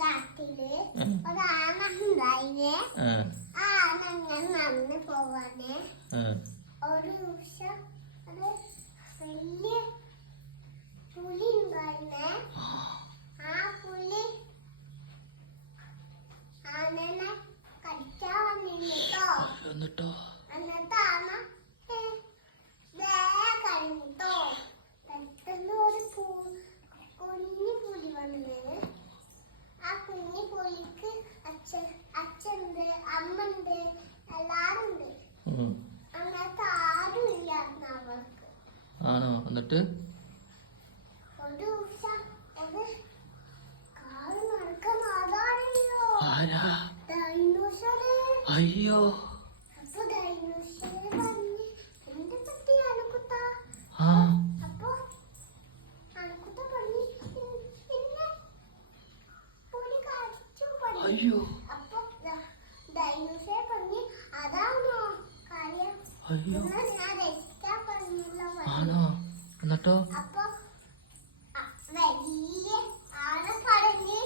കാട്ടില് ഒരാന ഉണ്ടായിനെ. ആ ആന ഞാൻ നടന്നു പോവാനെ. ഒരു ദിവസം അത് വലിയ പുലി ഉണ്ടായിനെ. ആ പുലി ആനനെ കടിക്കാൻ വന്നിട്ടോ. എന്നിട്ട് ആന കഴിഞ്ഞിട്ടോ. പെട്ടെന്ന് ഒരു കുഞ്ഞു പുലി വന്ന്. ആ കുഞ്ഞു പുലിക്ക് അച്ഛനുണ്ട്, അമ്മണ്ട്, എല്ലാരും ഉണ്ട്. അങ്ങനത്തെ ആരും ഇല്ലായിരുന്നു അവർക്ക്. ആണോ? എന്നിട്ട് ഒരു ദിവസം അത് കാറ് നടക്കുന്ന ആരാണല്ലോ? ഡൈനോസറ്. അയ്യോ. അപ്പൊ ഡൈനോസറ് പറഞ്ഞ് എന്റെ പറ്റി അണക്കുത്ത. അപ്പൊ അണക്കുത്ത പറഞ്ഞ് പിന്നെ പുലി കടിച്ചു പറഞ്ഞു. അയ്യോ. അപ്പൊ ഡൈനോസറ് പറഞ്ഞ് അതാണോ കാര്യം? ഞാൻ രക്ഷിക്കാൻ പറഞ്ഞല്ലോ. ആണോ? എന്നിട്ടോ അപ്പൊ വലിയ ആന പറഞ്ഞ്